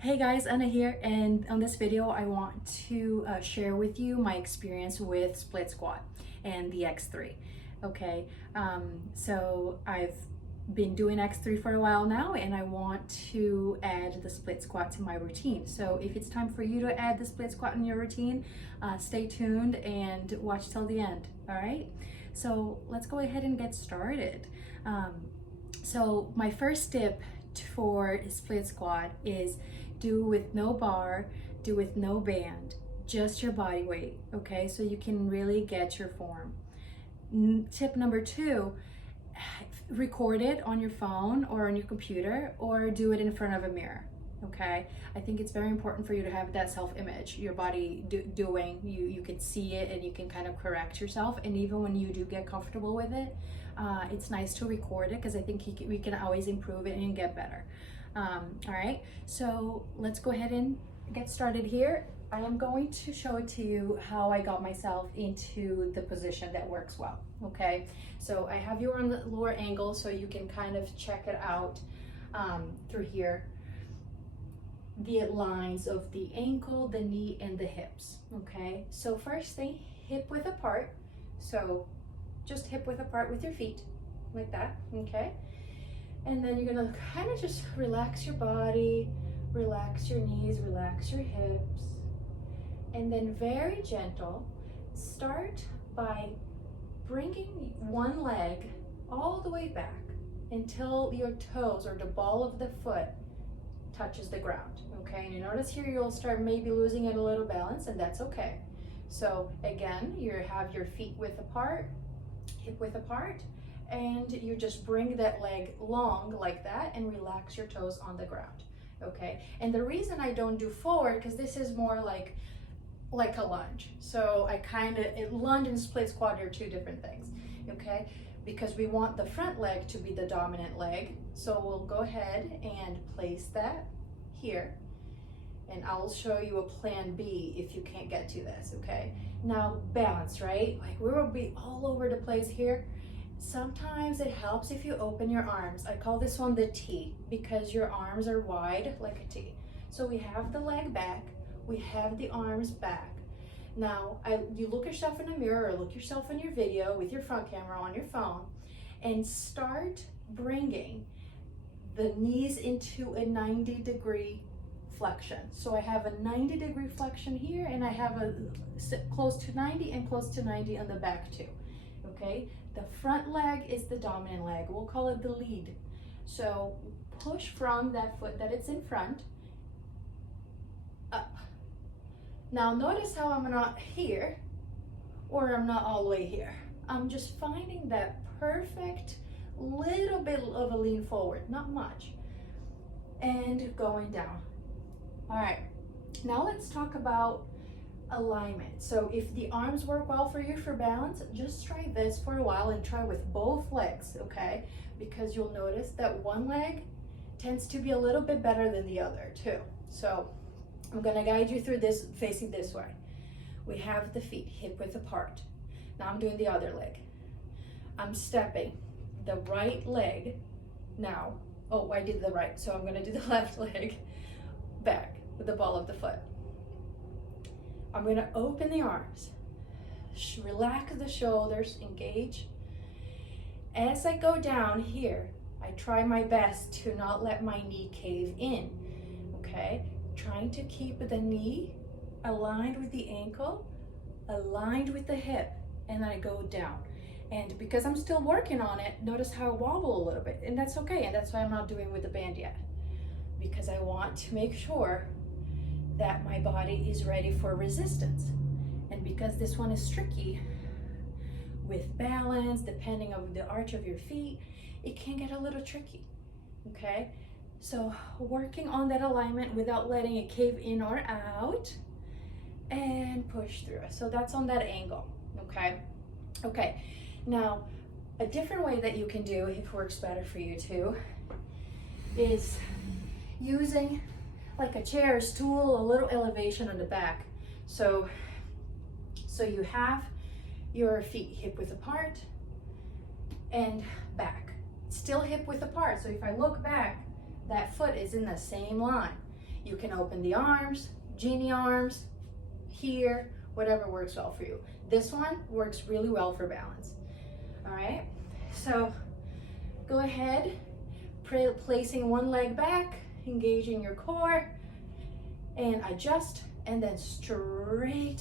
Hey guys, Anna here, and on this video I want to share with you my experience with split squat and the X3. Okay, so I've been doing X3 for a while now, and I want to add the split squat to my routine. So if it's time for you to add the split squat in your routine, stay tuned and watch till the end. All right, so let's go ahead and get started. So my first tip for split squat is do with no bar, do with no band, just your body weight, okay? So you can really get your form. Tip number 2, record it on your phone or on your computer, or do it in front of a mirror, okay? I think it's very important for you to have that self-image, your body doing, you can see it and you can kind of correct yourself. And even when you do get comfortable with it, it's nice to record it, because I think we can always improve it and get better. All right, so let's go ahead and get started here. I am going to show it to you how I got myself into the position that works well, okay? So I have you on the lower angle so you can kind of check it out through here. The lines of the ankle, the knee, and the hips, okay? So first thing, hip width apart. So just hip width apart with your feet, like that, okay? And then you're gonna kind of just relax your body, relax your knees, relax your hips. And then very gentle, start by bringing one leg all the way back until your toes or the ball of the foot touches the ground, okay? And you notice here you'll start maybe losing it a little balance, and that's okay. So again, you have your feet width apart, hip width apart, and you just bring that leg long like that and relax your toes on the ground, okay? And the reason I don't do forward, because this is more like a lunge. So lunge and split squat are two different things, okay? Because we want the front leg to be the dominant leg. So we'll go ahead and place that here, and I'll show you a plan B if you can't get to this, okay? Now balance, right? Like we will be all over the place here. Sometimes it helps if you open your arms. I call this one the T, because your arms are wide like a T. So we have the leg back, we have the arms back. Now, you look yourself in the mirror or look yourself in your video with your front camera on your phone, and start bringing the knees into a 90-degree flexion. So I have a 90-degree flexion here, and I have a close to 90 and close to 90 on the back too, okay? The front leg is the dominant leg. We'll call it the lead. So push from that foot that it's in front up. Now notice how I'm not here, or I'm not all the way here. I'm just finding that perfect little bit of a lean forward, not much, and going down. All right, now let's talk about alignment. So if the arms work well for you for balance, just try this for a while and try with both legs, okay? Because you'll notice that one leg tends to be a little bit better than the other too. So I'm gonna guide you through this facing this way. We have the feet hip width apart. Now I'm doing the other leg. I'm stepping the right leg now. Oh, I did the right, so I'm gonna do the left leg back with the ball of the foot. I'm gonna open the arms, relax the shoulders, engage. As I go down here, I try my best to not let my knee cave in, okay? Trying to keep the knee aligned with the ankle, aligned with the hip, and then I go down. And because I'm still working on it, notice how I wobble a little bit, and that's okay, and that's why I'm not doing with the band yet, because I want to make sure that my body is ready for resistance. And because this one is tricky with balance, depending on the arch of your feet, it can get a little tricky, okay? So working on that alignment without letting it cave in or out, and push through. So that's on that angle, okay? Okay, now a different way that you can do, if it works better for you too, is using like a chair, stool, a little elevation on the back. So you have your feet hip width apart and back. Still hip width apart. So if I look back, that foot is in the same line. You can open the arms, genie arms, here, whatever works well for you. This one works really well for balance. All right, so go ahead, placing one leg back, engaging your core, and adjust, and then straight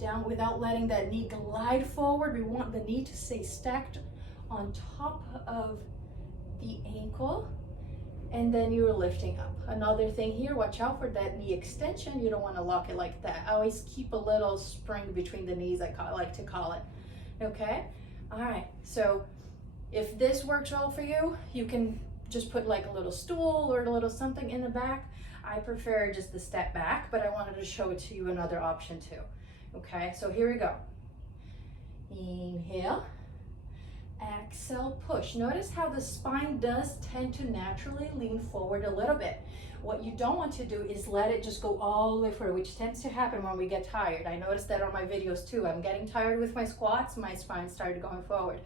down without letting that knee glide forward. We want the knee to stay stacked on top of the ankle, and then you're lifting up. Another thing here, watch out for that knee extension. You don't want to lock it like that. I always keep a little spring between the knees, I like to call it. Okay, all right, so if this works well for you, you can just put like a little stool or a little something in the back. I prefer just the step back, but I wanted to show it to you another option too. Okay, so here we go. Inhale, exhale, push. Notice how the spine does tend to naturally lean forward a little bit. What you don't want to do is let it just go all the way forward, which tends to happen when we get tired. I noticed that on my videos too. I'm getting tired with my squats, my spine started going forward.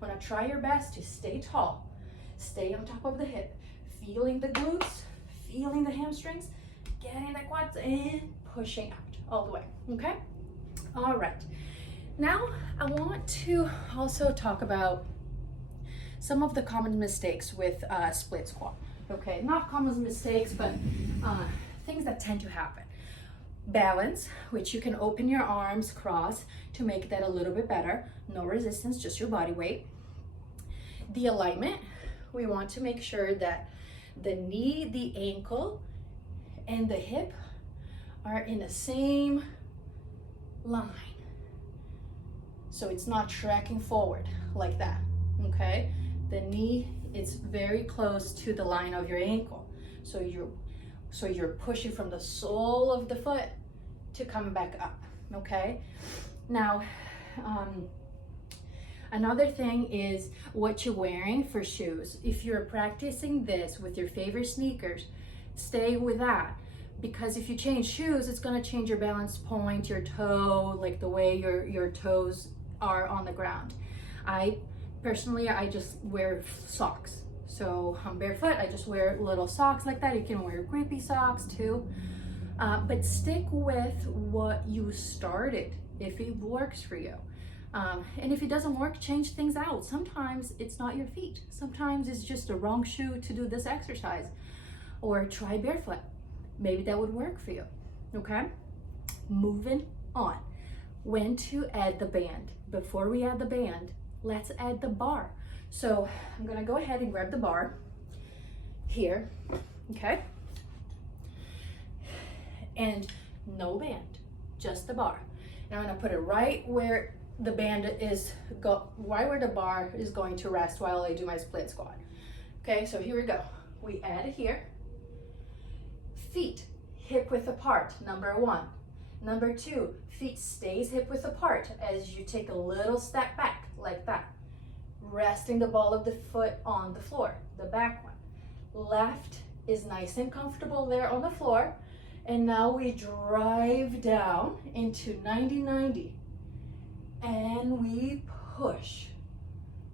Want to try your best to stay tall, stay on top of the hip, feeling the glutes, feeling the hamstrings, getting the quads and pushing out all the way, okay? All right, now I want to also talk about some of the common mistakes with split squat, okay? Not common mistakes, but things that tend to happen. Balance, which you can open your arms, cross to make that a little bit better. No resistance, just your body weight. The alignment, we want to make sure that the knee, the ankle, and the hip are in the same line. So it's not tracking forward like that, okay? The knee is very close to the line of your ankle. So you're pushing from the sole of the foot to come back up, okay? Now, another thing is what you're wearing for shoes. If you're practicing this with your favorite sneakers, stay with that. Because if you change shoes, it's gonna change your balance point, your toe, like the way your toes are on the ground. Personally, I just wear socks. So I'm barefoot, I just wear little socks like that. You can wear grippy socks too. But stick with what you started if it works for you. And if it doesn't work, change things out. Sometimes it's not your feet. Sometimes it's just the wrong shoe to do this exercise. Or try barefoot. Maybe that would work for you, okay? Moving on. When to add the band. Before we add the band, let's add the bar. So I'm gonna go ahead and grab the bar here, okay? And no band, just the bar. Now I'm gonna put it right where the band is, right where the bar is going to rest while I do my split squat. Okay, so here we go. We add it here. Feet hip width apart, number one. Number two, feet stays hip width apart as you take a little step back like that. Resting the ball of the foot on the floor, the back one. Left is nice and comfortable there on the floor. And now we drive down into 90-90. And we push.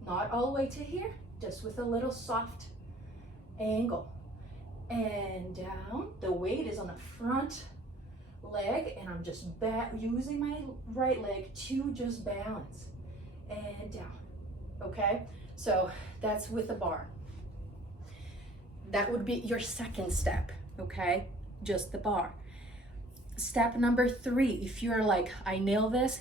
Not all the way to here, just with a little soft angle. And down, the weight is on the front leg, and I'm just using my right leg to just balance. And down, okay? So that's with the bar. That would be your second step, okay? Just the bar. Step number 3, if you're like, I nail this,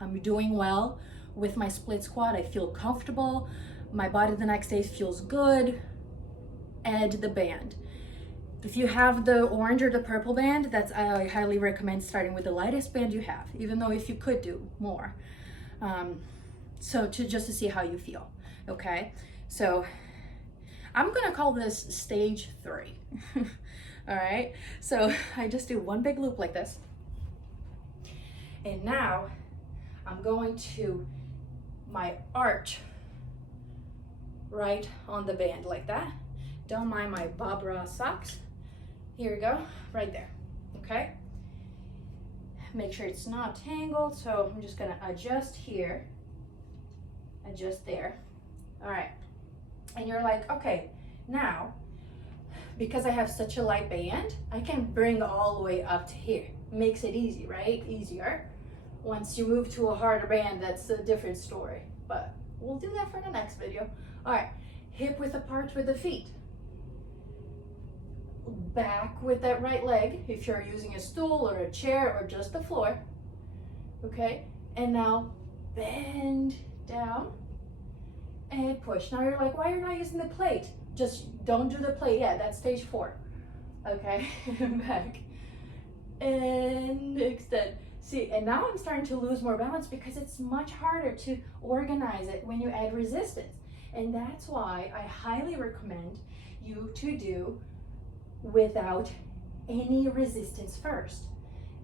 I'm doing well with my split squat, I feel comfortable, my body the next day feels good, add the band. If you have the orange or the purple band, I highly recommend starting with the lightest band you have, even though if you could do more. Just to see how you feel, okay? So I'm gonna call this stage 3. All right, so I just do one big loop like this. And now I'm going to my arch right on the band like that. Don't mind my Bob Ross socks. Here we go, right there, okay? Make sure it's not tangled, so I'm just gonna adjust here, adjust there. All right, and you're like, okay, now, because I have such a light band, I can bring all the way up to here. Makes it easy, right? Easier. Once you move to a harder band, that's a different story, but we'll do that for the next video. All right, hip width apart with the feet. Back with that right leg, if you're using a stool or a chair or just the floor, okay? And now bend down and push. Now you're like, why are you not using the plate? Just don't do the plate. Yeah, that's stage 4. Okay, back and extend. See, and now I'm starting to lose more balance because it's much harder to organize it when you add resistance. And that's why I highly recommend you to do without any resistance first.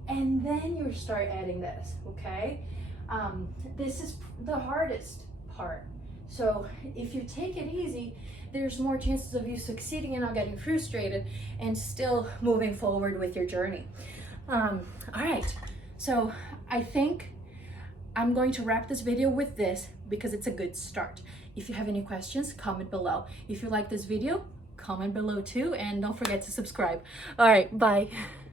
And then you start adding this, okay? This is the hardest part. So if you take it easy, there's more chances of you succeeding and not getting frustrated and still moving forward with your journey. All right, so I think I'm going to wrap this video with this because it's a good start. If you have any questions, comment below. If you like this video, comment below too, and don't forget to subscribe. All right, bye.